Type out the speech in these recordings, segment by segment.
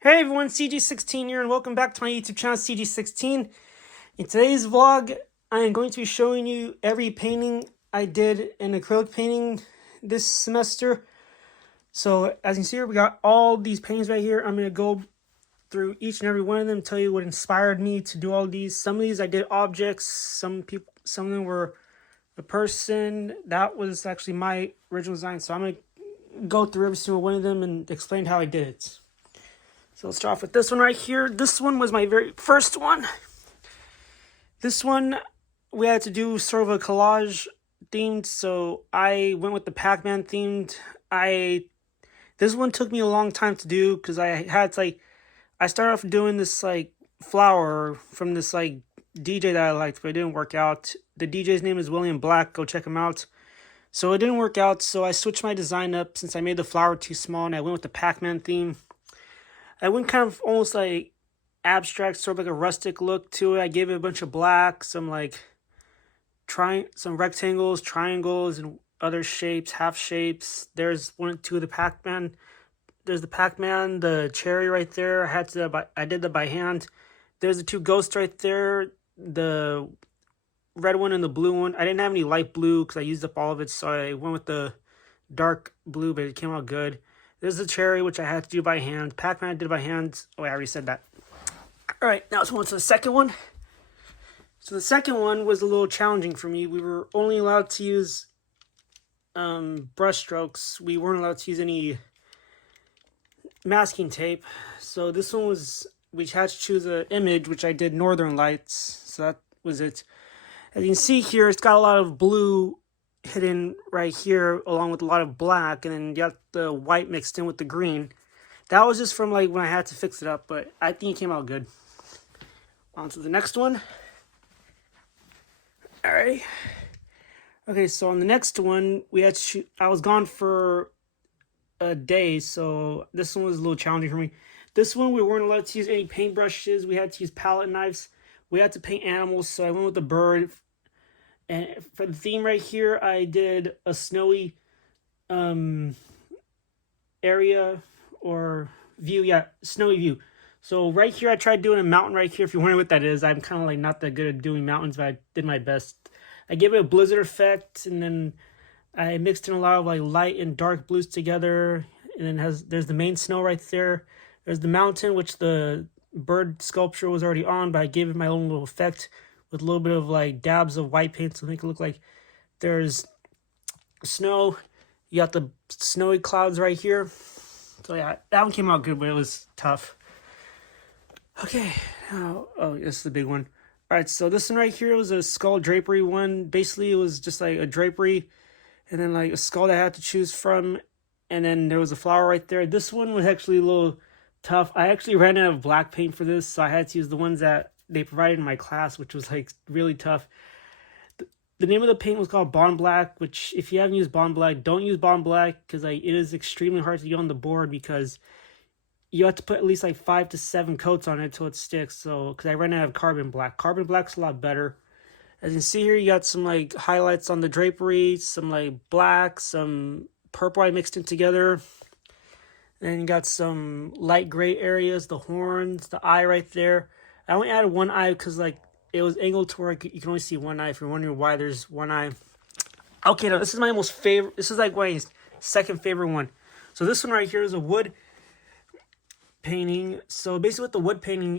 Hey everyone, CG16 here, and welcome back to my YouTube channel, CG16. In today's vlog, I am going to be showing you every painting I did in acrylic painting this semester. So, as you can see here, we got all these paintings right here. I'm going to go through each and every one of them, tell you what inspired me to do all these. Some of these I did objects, some of them were a person. That was actually my original design, so I'm going to go through every single one of them and explain how I did it. So let's start off with this one right here. This one was my very first one. This one, we had to do sort of a collage themed, so I went with the Pac-Man themed. This one took me a long time to do because I had to, I started off doing this flower from this DJ that I liked, but it didn't work out. The DJ's name is William Black. Go check him out. So it didn't work out, so I switched my design up since I made the flower too small, and I went with the Pac-Man theme. I went kind of almost like abstract, sort of like a rustic look to it. I gave it a bunch of black, some some rectangles, triangles, and other shapes, half shapes. There's one or two of the Pac-Man. There's the Pac-Man, the cherry right there. I did that by hand. There's the two ghosts right there, the red one and the blue one. I didn't have any light blue because I used up all of it, so I went with the dark blue, but it came out good. There's the cherry, which I had to do by hand. Pac-Man I did by hand. Oh, I already said that. Alright, now let's move on to the second one. So the second one was a little challenging for me. We were only allowed to use brush strokes. We weren't allowed to use any masking tape. So this one was, we had to choose an image, which I did Northern Lights. So that was it. As you can see here, it's got a lot of blue hidden right here along with a lot of black, and then you got the white mixed in with the green. That was just from when I had to fix it up, but I think it came out good. On to the next one. Alright. Okay, so on the next one, we had to shoot. I was gone for a day, so this one was a little challenging for me. This one, we weren't allowed to use any paintbrushes. We had to use palette knives. We had to paint animals, so I went with the bird. And for the theme right here, I did a snowy area or view. Yeah, snowy view. So right here, I tried doing a mountain right here. If you're wondering what that is, I'm kind of not that good at doing mountains, but I did my best. I gave it a blizzard effect, and then I mixed in a lot of light and dark blues together. And then there's the main snow right there. There's the mountain, which the bird sculpture was already on, but I gave it my own little effect with a little bit of dabs of white paint to make it look like there's snow. You got the snowy clouds right here. So yeah, that one came out good, but it was tough. Okay, now, oh, this is the big one. All right, so this one right here was a skull drapery one. Basically, it was just a drapery and then a skull that I had to choose from. And then there was a flower right there. This one was actually a little tough. I actually ran out of black paint for this, so I had to use the ones that they provided in my class, which was really tough. The name of the paint was called Bond Black, which if you haven't used Bond Black, don't use Bond Black because it is extremely hard to get on the board because you have to put at least 5 to 7 coats on it until it sticks. So because I ran out of Carbon Black. Carbon Black's a lot better. As you can see here, you got some highlights on the drapery, some black, some purple I mixed in together. Then you got some light gray areas, the horns, the eye right there. I only added one eye because it was angled to where you can only see one eye. If you're wondering why there's one eye. Okay, now this is my most favorite. This is my second favorite one. So this one right here is a wood painting. So basically, what the wood painting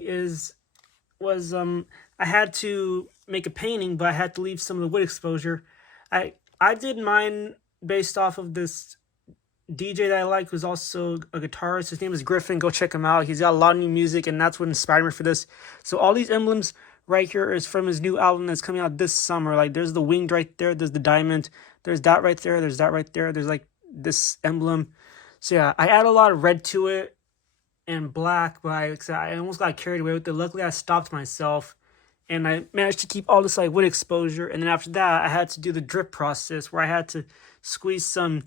was I had to make a painting, but I had to leave some of the wood exposure. I did mine based off of this DJ that I like, who's also a guitarist. His name is Griffin. Go check him out. He's got a lot of new music, and that's what inspired me for this. So all these emblems right here is from his new album that's coming out this summer. There's the winged right there. There's the diamond. There's that right there. There's that right there. There's this emblem. So yeah, I add a lot of red to it and black, but I almost got carried away with it. Luckily, I stopped myself, and I managed to keep all this wood exposure. And then after that, I had to do the drip process where I had to squeeze some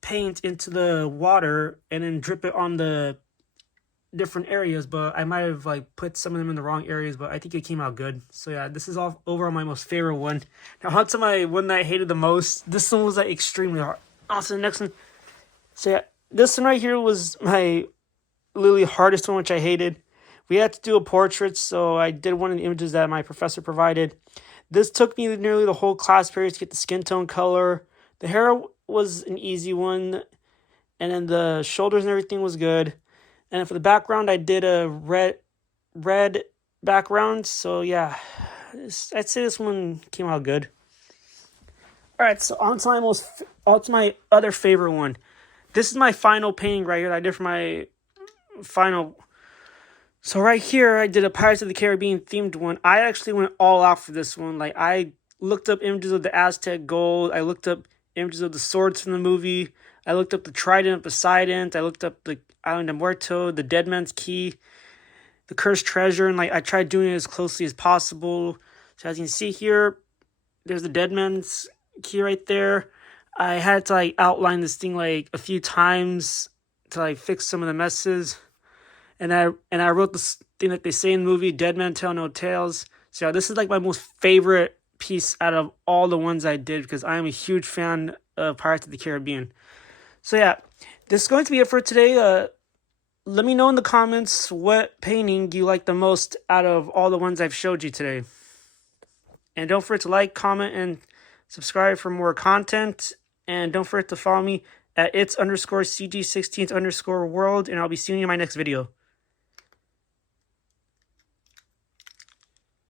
paint into the water and then drip it on the different areas, but I might have put some of them in the wrong areas, but I think it came out good. So yeah, this is all overall my most favorite one. Now on to my one that I hated the most. This one was extremely hard. Also the next one. So yeah, this one right here was my literally hardest one, which I hated. We had to do a portrait, so I did one of the images that my professor provided. This took me nearly the whole class period to get the skin tone color. The hair was an easy one, and then the shoulders and everything was good. And for the background, I did a red background. So yeah, I'd say this one came out good. All right, so on to my other favorite one. This is my final painting right here that I did for my final. So right here, I did a Pirates of the Caribbean themed one. I actually went all out for this one. Like, I looked up images of the Aztec gold. I looked up images of the swords from the movie. I looked up the Trident of Poseidon. I looked up the Island of Muerto, the Dead Man's Key, the Cursed Treasure, and like I tried doing it as closely as possible. So as you can see here, there's the Dead Man's Key right there. I had to like outline this thing like a few times to like fix some of the messes. And I wrote this thing that they say in the movie, Dead Men Tell No Tales. So yeah, this is like my most favorite piece out of all the ones I did because I am a huge fan of Pirates of the Caribbean. So yeah, this is going to be it for today. Let me know in the comments what painting you like the most out of all the ones I've showed you today. And don't forget to like, comment, and subscribe for more content. And don't forget to follow me at its_CG16_world. And I'll be seeing you in my next video.